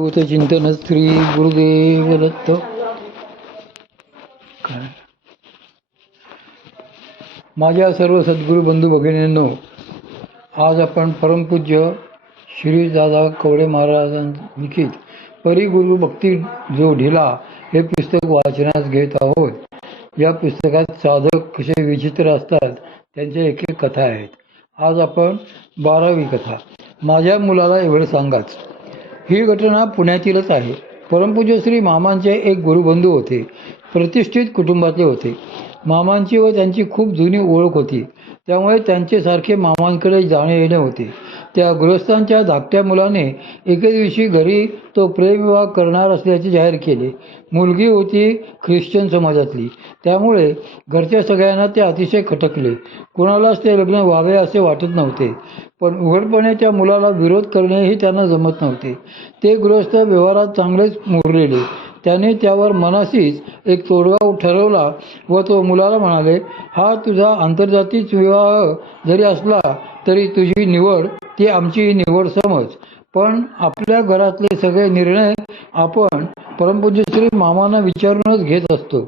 चिंतन श्री गुरुदेव दत्त. काय माझ्या सर्व सद्गुरू बंधू भगिनींनो, आज आपण परमपूज्य श्री दादा कवडे महाराजांनी लिखित परिगुरु भक्ती जो ढिला हे पुस्तक वाचण्यास घेत आहोत. या पुस्तकात साधक कसे विचित्र असतात त्यांच्या एक एक कथा आहेत. आज आपण 12वी कथा, माझ्या मुलाला एवढे सांगाच. ही घटना पुण्यातीलच आहे. परमपूज्य श्री मामांचे एक गुरुबंधू होते. प्रतिष्ठित कुटुंबातले होते. मामांची व त्यांची खूप जुनी ओळख होती. त्यामुळे त्यांचे सारखे मामांकडे जाणे येणे होते. त्या गृहस्थांच्या धाकट्या मुलाने एके दिवशी घरी तो प्रेमविवाह करणार असल्याचे जाहीर केले. मुलगी होती ख्रिश्चन समाजातली. त्यामुळे घरच्या सगळ्यांना ते अतिशय खटकले. कोणालाच ते लग्न व्हावे असे वाटत नव्हते. पण उघडपणे त्या मुलाला विरोध करणेही त्यांना जमत नव्हते. ते गृहस्थ व्यवहारात चांगलेच मुरलेले. त्याने त्यावर मनाशीच एक तोडगा ठरवला व तो मुलाला म्हणाले, हा तुझा आंतरजातीय विवाह जरी असला तरी तुझी निवड ती आमची निवड समज. पण आपल्या घरातले सगळे निर्णय आपण परमपूज्य श्री मामांना विचारूनच घेत असतो.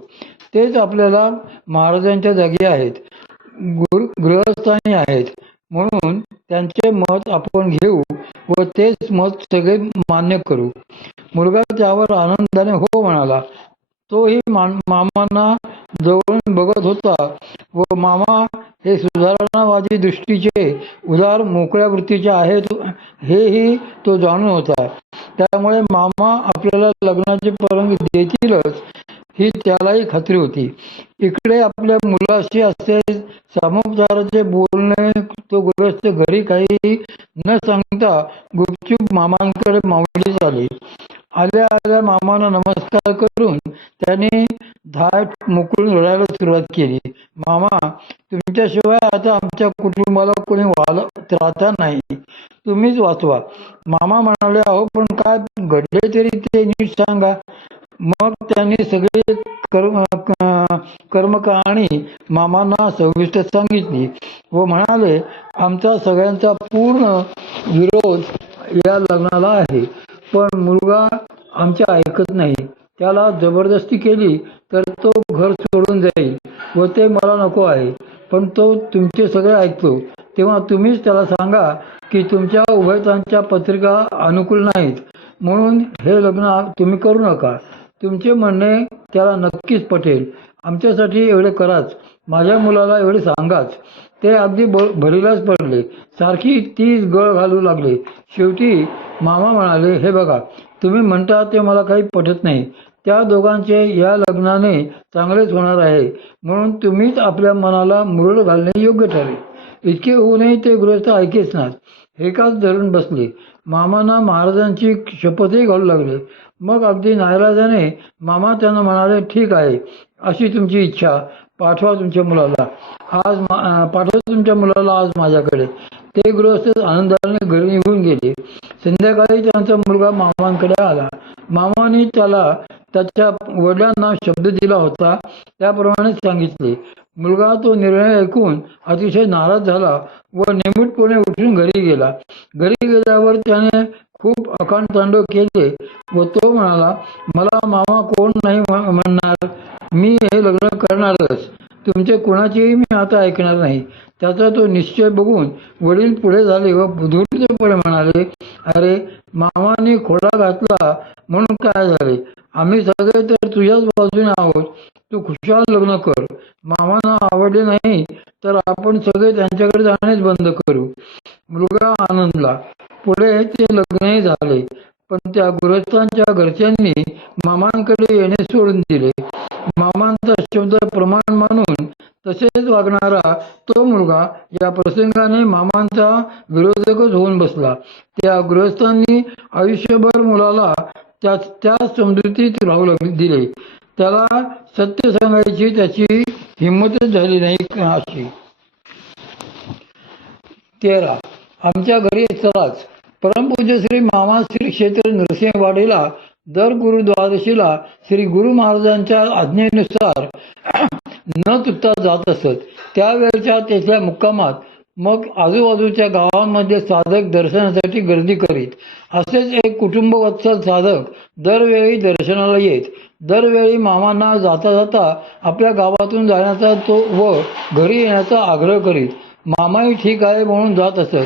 तेच आपल्याला महाराजांच्या जागी आहेत, गृहस्थानी आहेत. म्हणून त्यांचे मत आपण घेऊ व तेच मत सगळे मान्य करू. मुलगा त्यावर आनंदाने हो म्हणाला. तोही मामांना जवळून बघत होता व मामा हे सुधारणावादी दृष्टीचे, उदार मोकळ्या वृत्तीचे आहेत हेही तो जाणून होता. त्यामुळे मामा आपल्याला लग्नाची परवानगी देतीलच ही त्यालाही खात्री होती. इकडे आपल्या मुलाशी असे सामोपचाराचे बोलणे तो गृहस्थ घरी काही न सांगता गुपचूप मामांकडे माऊलीच आले. आल्या आल्या मामांना नमस्कार करून त्याने धाट मोकळून रडायला सुरुवात केली. मामा, तुमच्याशिवाय आता आमच्या कुटुंबाला कोणी राहता नाही, तुम्हीच वाचवा. मामा म्हणाले, अहो पण काय घडले तरी ते नीट सांगा. मग त्यांनी सगळे कर्मकहाणी मामांना सविस्तर सांगितली व म्हणाले, आमचा सगळ्यांचा पूर्ण विरोध या लग्नाला आहे. पण मुलगा आमच्या ऐकत नाही. त्याला जबरदस्ती केली तर तो घर सोडून जाईल व ते मला नको आहे. पण तो तुमचे सगळे ऐकतो. तेव्हा तुम्हीच त्याला सांगा की तुमच्या उभयतांच्या पत्रिका अनुकूल नाहीत, म्हणून हे लग्न तुम्ही करू नका. तुमचे म्हणणे त्याला नक्कीच पटेल. आमच्यासाठी एवढे कराच. माझ्या मुलाला एवढे सांगाच. ते अगदी भरीलाच पडले. सारखी तीच गळ घालू लागले. शेवटी मामा म्हणाले, हे बघा, तुम्ही म्हणता ते मला काही पटत नाही. त्या दोघांचे या लग्नाने चांगलेच होणार आहे, म्हणून तुम्हीच आपल्या मनाला मुरड घालणे योग्य ठरेल. इतके होऊनही ते गृहस्थ ऐकेच नात. एकाच धरून बसले. मामांना महाराजांची शपथही घालू लागले. मग अगदी नाईलाजाने मामा त्यांना म्हणाले, ठीक आहे, अशी तुमची इच्छा, पाठवा तुमच्या मुलाला आज माझ्याकडे. ते गृहस्थ आनंदाने घरी निघून गेले. संध्याकाळी त्यांचा मुलगा मामांकडे आला. मामाने त्याला त्याच्या वडिलांना शब्द दिला होता त्याप्रमाणे सांगितले. मुलगा तो निर्णय ऐकून अतिशय नाराज झाला व निमूटपणे उठून घरी गेला. घरी गेल्यावर त्याने खूप अकांड केले व तो म्हणाला, मला मामा कोण नाही म्हणणार, मी हे लग्न करणारच. तुमचे कुणाचेही मी आता ऐकणार नाही. त्याचा तो निश्चय बघून वडील पुढे झाले व धूर्तपणे म्हणाले, अरे मामाने खोडा घातला म्हणून काय झाले, आम्ही सगळे तर तुझ्याच बाजूने आहोत. तू खुशाल लग्न कर. मामांना आवडले नाही तर आपण सगळे त्यांच्याकडे जाणेच बंद करू. मुलगा आनंदला. पुढे ते लग्नही झाले. पण त्या गृहस्थांच्या घरच्यांनी मामांकडे येणे सोडून दिले. मामांचा शब्द प्रमाण मानून तसेच वागणारा तो मुलगा या प्रसंगाने मामांचा विरोधकच होऊन बसला. त्या गृहस्थांनी आयुष्यभर मुलाला त्या समजुतीत राहू दिले. त्याला सत्य सांगायची त्याची हिंमतच झाली नाही. अशी 13. आमच्या घरी चलाच. परमपूज्य श्री मामा श्री क्षेत्र नृसिंहवाडीला दर गुरुद्वादशीला श्री गुरु महाराजांच्या आज्ञेनुसार न चुकता जात असत. त्यावेळच्या तेथल्या मुक्कामात मग आजूबाजूच्या गावांमध्ये साधक दर्शनासाठी गर्दी करीत. असेच एक कुटुंबवत्सल साधक दरवेळी दर्शनाला येत. दरवेळी मामांना जाता जाता आपल्या गावातून जाण्याचा तो व घरी येण्याचा आग्रह करीत. मामाही ठीक आहे म्हणून जात असत.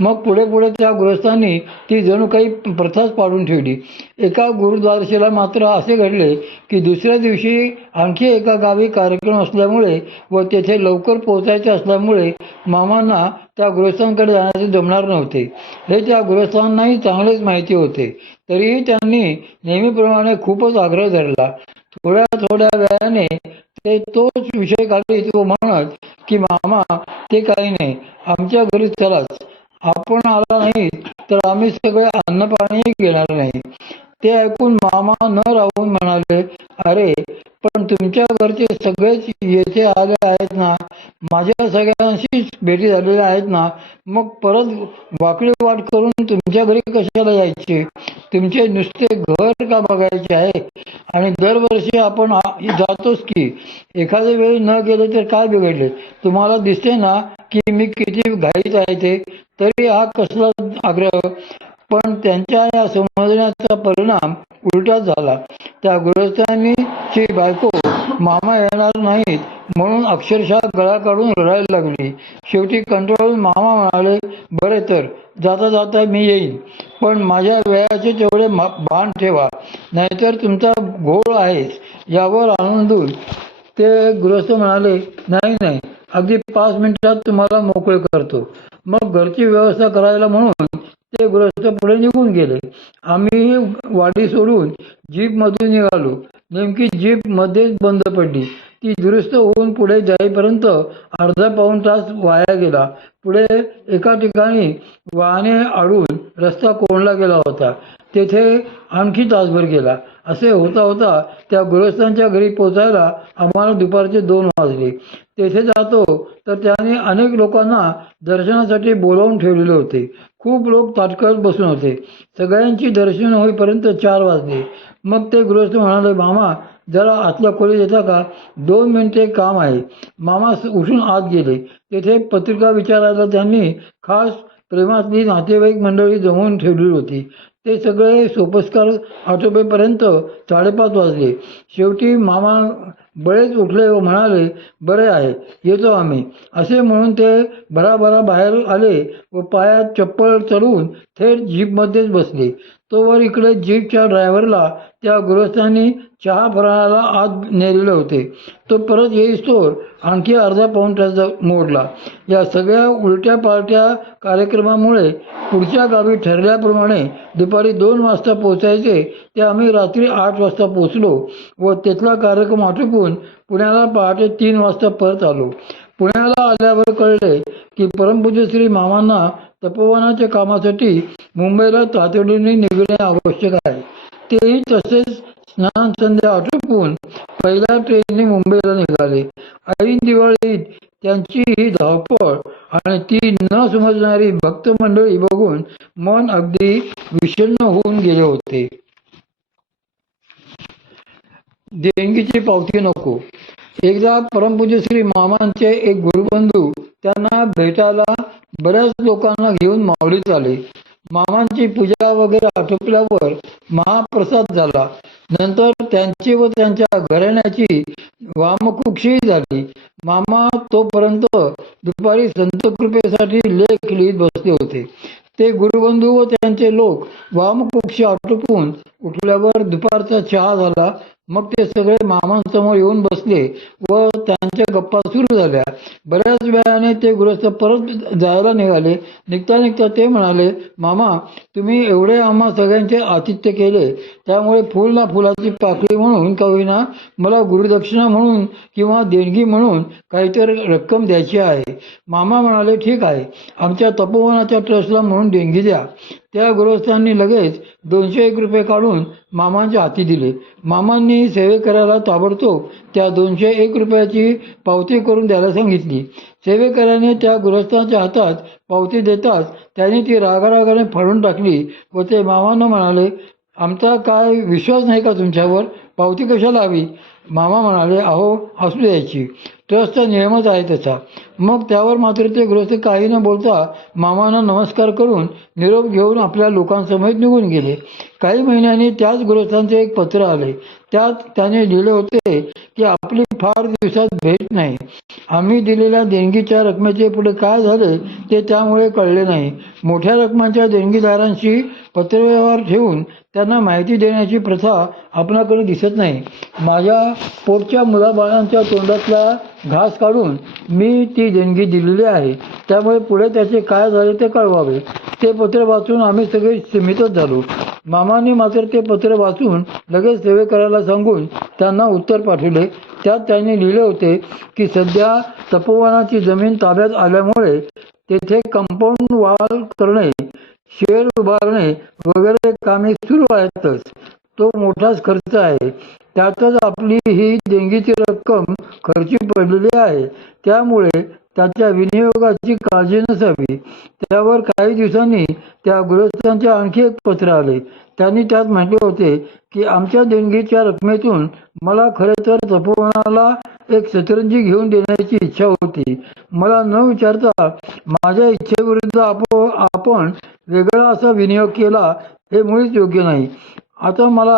मग पुढे पुढे त्या गृहस्थांनी ती जणू काही प्रथाच पाडून ठेवली. एका गुरुद्वादशीला मात्र असे घडले की दुसऱ्या दिवशी आणखी एका गावी कार्यक्रम असल्यामुळे व तेथे लवकर पोहोचायचे असल्यामुळे मामांना त्या गृहस्थांकडे जाण्याचे जमणार नव्हते. हे त्या गृहस्थांनाही चांगलेच माहिती होते. तरीही त्यांनी नेहमीप्रमाणे खूपच आग्रह धरला. थोड्या थोड्या वेळाने ते तोच विषय काढीत व म्हणत की मामा, ते काही नाही, आमच्या घरी चलाच. आपण आला नाही तर आम्ही सगळे अन्नपाणीही घेणार नाही. ते ऐकून मामा न राहून म्हणाले, अरे पण तुमच्या घरचे सगळेच येथे आले आहेत ना, माझ्या सगळ्यांशीच भेटी झालेल्या आहेत ना, मग परत वाकडी वाट करून तुमच्या घरी कशाला यायचे? तुमचे नुसते घर का बघायचे आहे? आणि दरवर्षी आपण जातोच की, एखाद्या वेळी न गेले तर काय बिघडले? तुम्हाला दिसते ना की मी किती घाईत आहे ते. तरी हा कसला आग्रह? पण त्यांच्या या समजण्याचा परिणाम उलटाच झाला. त्या गृहस्थांची बायको मामा येणार नाहीत म्हणून अक्षरशः गळा काढून रडायला लागली. शेवटी कंटाळून मामा म्हणाले, बरे तर जाता जाता मी येईन, पण माझ्या वेळाचे तेवढे भान ठेवा, नाहीतर तुमचा घोळ आहेच. यावर आनंदून ते गृहस्थ म्हणाले, नाही नाही, अगदी 5 मिनिटात तुम्हाला मोकळे करतो. मग घरची व्यवस्था करायला म्हणून ते गृहस्थ पुढे निघून गेले. आम्ही वाडी सोडून जीपमधून निघालो. नेमकी जीप मध्येच बंद पडली. ती दुरुस्त होऊन पुढे जाईपर्यंत अर्धा पाऊण तास वाया गेला. पुढे एका ठिकाणी वाहने अडून रस्ता कोंडला गेला होता. तेथे आणखी तासभर गेला. असे होता होता त्या गृहस्थांच्या घरी पोचायला आम्हाला दुपारचे 2 वाजले. तेथे जातो तर त्यांनी अनेक लोकांना दर्शनासाठी बोलावून ठेवलेले होते. खूप लोक ताटकळत बसून होते. सगळ्यांची दर्शन होईपर्यंत 4 वाजले. मग ते गृहस्थ म्हणाले, मामा जरा आतल्या खोलीत येता का? 2 मिनिटे काम आहे. मामा उठून आत गेले. तेथे पत्रिका विचारायला त्यांनी खास प्रेमातली नातेवाईक मंडळी जमवून ठेवली होती. ते सगळे सोपस्कार आटोपेपर्यंत 5:30 वाजले. शेवटी मामा बळेच उठले व म्हणाले, बरे आहे, येतो आम्ही, असे म्हणून ते भराभरा बाहेर आले व पायात चप्पल चढवून थेट जीपमध्येच बसले. तोवर इकडे जीपच्या ड्रायव्हरला त्या गृहस्थांनी चहा फराळाला आत नेलेले होते. तो परत येईस्तोवर आणखी अर्धा पाऊण तास मोडला. या सगळ्या उलट्या पालट्या कार्यक्रमामुळे पुढच्या गावी ठरल्याप्रमाणे दुपारी 2 वाजता पोचायचे ते आम्ही रात्री 8 वाजता पोचलो व तिथला कार्यक्रम आटोपून पुण्याला पहाटे 3 वाजता परत आलो. पुण्याला आल्यावर कळले की परमपूज्य श्री मामांना तपोवनाच्या कामासाठी मुंबईला तातडीने निघणे आवश्यक आहे. तेही तसेच स्नान संध्या आटोपून पहिल्या ट्रेनने मुंबईला निघाले. ऐन दिवाळीत त्यांची ही धावपळ आणि ती न समजणारी भक्त मंडळी बघून मन अगदी विषण्ण होऊन गेले होते. देणगीची पावती नको. एकदा परमपूज्य श्री मामांचे एक गुरुबंधू त्यांना भेटायला बऱ्याच लोकांना घेऊन माऊलीत आले. मामांची पूजा वगैरे आटोपल्यावर महाप्रसाद झाला. नंतर त्यांची व त्यांच्या घराण्याची वामकुक्षी झाली. मामा तोपर्यंत दुपारी संतकृपेसाठी लेख लिहित बसले होते. ते गुरुबंधू व त्यांचे लोक वामकुक्षी आटोपून उठल्यावर दुपारचा चहा झाला. मग ते सगळे मामांसमोर येऊन बसले व त्यांच्या गप्पा सुरू झाल्या. बऱ्याच वेळाने ते गृहस्थ परत जायला निघाले. निघता निघता ते म्हणाले, मामा तुम्ही एवढे आम्हा सगळ्यांचे आतिथ्य केले, त्यामुळे फुल ना फुलाची पाकळी म्हणून का होईना मला गुरुदक्षिणा म्हणून किंवा देणगी म्हणून काहीतरी रक्कम द्यायची आहे. मामा म्हणाले, ठीक आहे, आमच्या तपोवनाच्या ट्रस्टला म्हणून देणगी द्या. त्या गृहस्थांनी लगेच 201 रुपये काढून मामांच्या हाती दिले. मामांनी सेवेकऱ्याला ताबडतोब त्या 201 रुपयाची पावती करून द्यायला सांगितली. सेवेकऱ्याने त्या गृहस्थांच्या हातात पावती देताच त्यांनी ती रागारागाने फाडून टाकली व ते मामांना म्हणाले, आमचा काय विश्वास नाही का तुमच्यावर? पावती कशाला हवी? मामा म्हणाले, अहो असू द्यायची, ट्रस्टचा नियमच आहे तसा. मग त्यावर मात्र ते गृहस्थ काही न बोलता मामांना नमस्कार करून निरोप घेऊन आपल्या लोकांसमेत निघून गेले. काही महिन्यांनी त्याच गृहस्थांचे एक पत्र आले. त्यात त्याने लिहिले होते की आपली फार दिवसात भेट नाही. आम्ही दिलेल्या देणगीच्या रकमेचे पुढे काय झाले ते त्यामुळे कळले नाही. मोठ्या रकमांच्या देणगीदारांशी पत्रव्यवहार ठेवून त्यांना माहिती देण्याची प्रथा आपणाकडे दिसत नाही. माझ्या पोटच्या मुलाबाळांच्या तोंडातला घास काढून मी ती देणगी दिलेली आहे. त्यामुळे पुढे त्याचे काय झाले ते कळवावे. ते पत्र वाचून आम्ही सगळे स्मितच झालो. मामाने मात्र ते पत्र वाचून लगेच सेवे करायला सांगून त्यांना उत्तर पाठवले. त्यात त्यांनी लिहिले होते की सध्या तपोवनाची जमीन ताब्यात आल्यामुळे तेथे कंपाऊंड वॉल करणे, शेड उभारणे वगैरे कामे सुरू आहेतच. तो मोठाच खर्च आहे. त्यातच आपली ही देणगीची रक्कम खर्ची पडलेली आहे. त्यामुळे त्याच्या विनियोगाची काळजी नसावी. त्यावर काही दिवसांनी त्या गृहस्थांचे आणखी एक पत्र आले. त्यांनी त्यात म्हटले होते की आमच्या देणगीच्या रकमेतून मला खरे तर तपोवनाला एक सतरंजी घेऊन देण्याची इच्छा होती. मला न विचारता माझ्या इच्छेविरुद्ध आपण वेगळा असा विनियोग केला हे मुळीच योग्य नाही. आता मला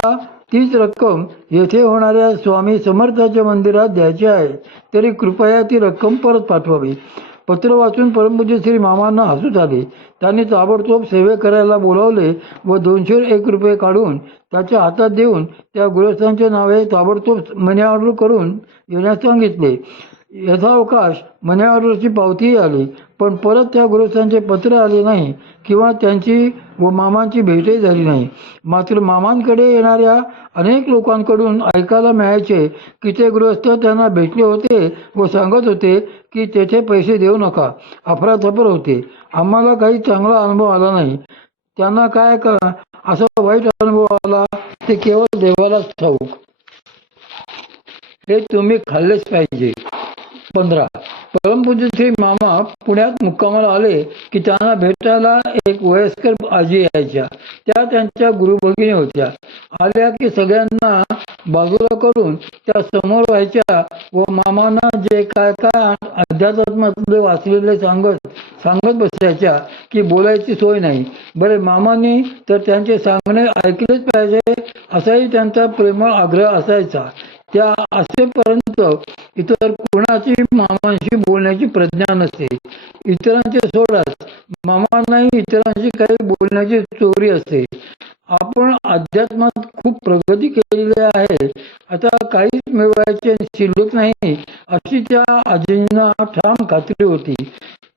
तीच रक्कम येथे होणाऱ्या स्वामी समर्थाच्या मंदिरात द्यायची आहे. तरी कृपया ती रक्कम परत पाठवावी. पत्र वाचून परमपूज्य श्री मामांना हसूच आले. त्यांनी ताबडतोब सेवे करायला बोलावले व 201 रुपये काढून त्याच्या हातात देऊन त्या गृहस्थांच्या नावे ताबडतोब मनी ऑर्डर करून येण्यास सांगितले. यथावकाश मनी ऑर्डरची पावतीही आली, पण परत त्या गृहस्थांचे पत्र आले नाही किंवा त्यांची व मामांची भेटही झाली नाही. मात्र मामांकडे येणाऱ्या अनेक लोकांकडून ऐकायला मिळायचे की ते गृहस्थ त्यांना भेटले होते व सांगत होते की तेथे पैसे देऊ नका, अफरातफर होते. आम्हाला काही चांगला अनुभव आला नाही. त्यांना काय असा वाईट अनुभव आला ते केवळ देवालाच ठाऊक. हे तुम्ही खाल्लेच पाहिजे. 15. परमपूज्य श्री मामा पुण्यात मुक्कामाला आले की त्यांना भेटायला एक वयस्कर आजी यायच्या. त्या त्यांच्या गुरुभगिनी होत्या. आल्या की सगळ्यांना बाजूला करून त्या समोर व्हायच्या व मामांना जे काय काय अध्यात्मातले वाचलेले सांगत बसायच्या की बोलायची सोय नाही. बरे, मामांनी तर त्यांचे सांगणे ऐकलेच पाहिजे असाही त्यांचा प्रेमळ आग्रह असायचा. त्या असेपर्यंत इतर कुणाची मामांशी बोलण्याची प्रज्ञा नसते. इतरांचे सोडाच, मामांनाही इतरांशी काही बोलण्याची चोरी असते. आपण अध्यात्मात खूप प्रगती केलेली आहे, आता काहीच मिळवायचे शिल्लक नाही अशी त्या आजींना ठाम खात्री होती.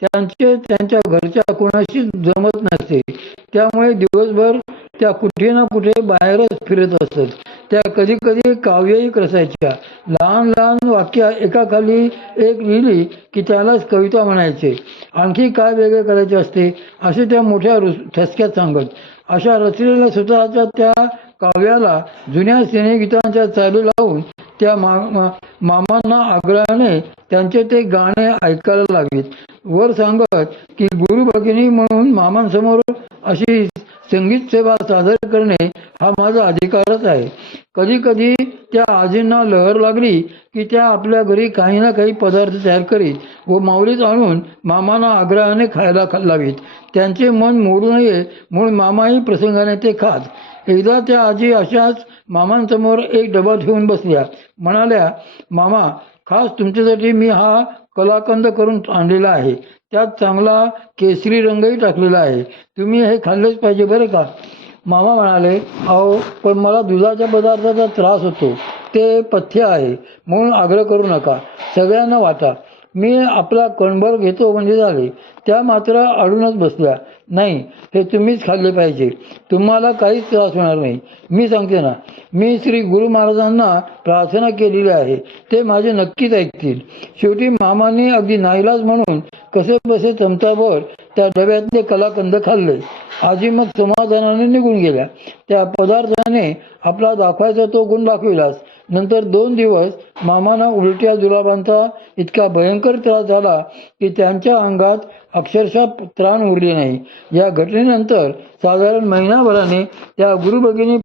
त्यांच्या घरच्या कोणाशी जमत नसे. त्यामुळे दिवसभर त्या कुठे ना कुठे बाहेरच फिरत असत. त्या कधी कधी काव्यही रचायच्या. लहान लहान वाक्य एकाखाली एक लिहिली की त्यालाच कविता म्हणायचे. आणखी काय वेगळे करायचे असते असे त्या मोठ्या ठसक्यात सांगत. अशा रचलेल्या स्वतःच्या त्या काव्याला जुन्या सिनेगीतांच्या चाली लावून त्या मामांना आग्रहाने त्यांचे ते गाणे ऐकायला लावीत. वर सांगत की गुरुभगिनी म्हणून मामांसमोर अशी संगीत सेवा सादर करणे हा माझा अधिकारच आहे. कधी कधी त्या आजींना लहर लागली की त्या आपल्या घरी काही ना काही पदार्थ तयार करीत व माऊलीत आणून मामांना आग्रहाने खायला लावीत. त्यांचे मन मोडू नये म्हणून मामाही प्रसंगाने ते खात. एकदा त्या आजी अशाच मामांसमोर एक डबा ठेवून बसल्या. म्हणाल्या, मामा, खास तुमच्यासाठी मी हा कलाकंद करून आणलेला आहे. त्यात चांगला केसरी रंगही टाकलेला आहे. तुम्ही हे खाल्लेच पाहिजे बरं का. मामा म्हणाले, अहो, पण मला दुधाच्या पदार्थाचा त्रास होतो. ते पथ्य आहे म्हणून आग्रह करू नका. सगळ्यांना वाटा. मी आपला कणभर घेतो म्हणजे झाले. त्या मात्र अडूनच बसल्या. नाही, हे तुम्हीच खाल्ले पाहिजे. तुम्हाला काहीच त्रास होणार नाही. मी सांगते ना, मी श्री गुरु महाराजांना प्रार्थना केलेली आहे. ते माझे नक्कीच ऐकतील. शेवटी मामांनी अगदी नाईलाज म्हणून कसे बसे चमचाभर त्या डब्यातले कलाकंद खाल्ले. आजी मग समाधानाने निघून गेल्या. त्या पदार्थाने आपला दाखवायचा तो गुण दाखविलाच. नंतर 2 दिवस मामांना उलट्या जुलाबांचा इतका भयंकर त्रास झाला की त्यांच्या अंगात अक्षरशः त्राण उरले नाही. या घटनेनंतर साधारण महिनाभराने त्या गुरुभगिनी